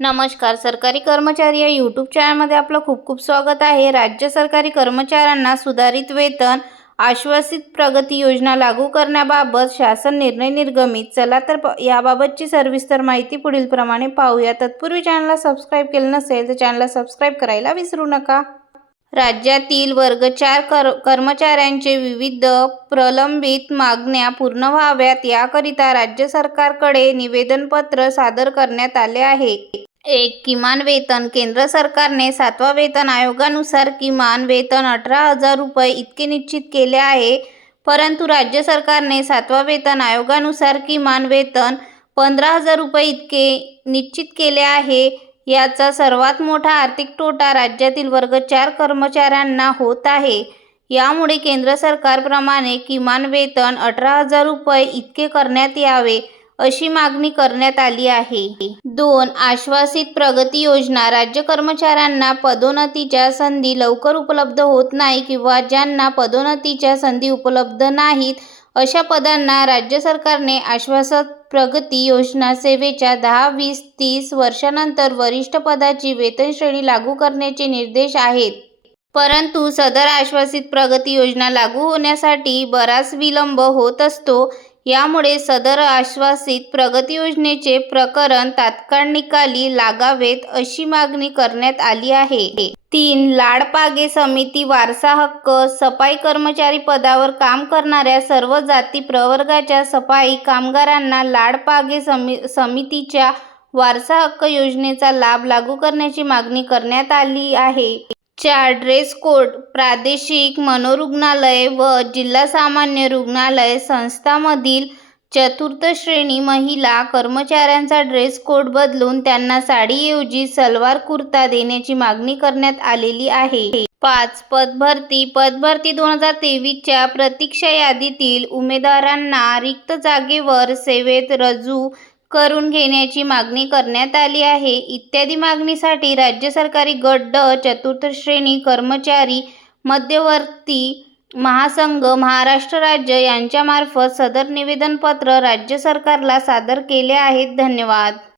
नमस्कार. सरकारी कर्मचारी या यूट्यूब चॅनलमध्ये आपलं खूप खूप स्वागत आहे. राज्य सरकारी कर्मचाऱ्यांना सुधारित वेतन, आश्वासित प्रगती योजना लागू करण्याबाबत शासन निर्णय निर्गमित. चला तर याबाबतची सविस्तर माहिती पुढील प्रमाणे पाहूया. तत्पूर्वी चॅनलला सबस्क्राईब केलं नसेल तर चॅनलला सबस्क्राईब करायला विसरू नका. राज्यातील वर्ग 4 कर्मचाऱ्यांचे विविध प्रलंबित मागण्या पूर्ण व्हाव्यात याकरिता राज्य सरकारकडे निवेदनपत्र सादर करण्यात आले आहे. एक किमान वेतन. केंद्र सरकारने 7व्या वेतन आयोगानुसार किमान वेतन 18,000 रुपये इतके निश्चित केले आहे. परंतु राज्य सरकारने 7व्या वेतन आयोगानुसार किमान वेतन 15,000 रुपये इतके निश्चित केले आहे. याचा सर्वात मोठा आर्थिक तोटा राज्यातील वर्ग 4 कर्मचाऱ्यांना होत आहे. यामुळे केंद्र सरकारप्रमाणे किमान वेतन 18,000 रुपये इतके करण्यात यावे अशी मागणी करण्यात आली आहे. 2. आश्वासित प्रगती योजना. राज्य कर्मचाऱ्यांना पदोन्नतीच्या संधी लवकर उपलब्ध होत नाही किंवा ज्यांना पदोन्नतीच्या संधी उपलब्ध नाहीत अशा पदांना राज्य सरकारने आश्वासित प्रगती योजना सेवेच्या 10, 20, 30 वर्षांनंतर वरिष्ठ पदाची वेतनश्रेणी लागू करण्याचे निर्देश आहेत. परंतु सदर आश्वासित प्रगती योजना लागू होण्यासाठी बराच विलंब होत असतो. यामुळे सदर आश्वासित प्रगती योजनेचे प्रकरण तात्काळ निकाली लागावेत अशी मागणी करण्यात आली आहे. 3. लाडपागे समिती वारसा हक्क. सफाई कर्मचारी पदावर काम करणाऱ्या सर्व जाती प्रवर्गाच्या सफाई कामगारांना लाडपागे समितीच्या वारसा हक्क योजनेचा लाभ लागू करण्याची मागणी करण्यात आली आहे. 4. Dress code. प्रादेशिक मनोरुग्णालय व जिल्हा सामान्य रुग्णालय संस्थांमधील चतुर्थ श्रेणी महिला कर्मचाऱ्यांचा ड्रेस कोड बदलून त्यांना साडीऐवजी सलवार कुर्ता देण्याची मागणी करण्यात आलेली आहे. 5. पदभरती. 2023च्या प्रतीक्षा यादीतील उमेदवारांना रिक्त जागेवर सेवेत रुजू करून घेण्याची मागणी करण्यात आली आहे. इत्यादी मागणीसाठी राज्य सरकारी गट ड चतुर्थ श्रेणी कर्मचारी मध्यवर्ती महासंघ महाराष्ट्र राज्य यांच्यामार्फत सदर निवेदनपत्र राज्य सरकारला सादर केले आहेत. धन्यवाद.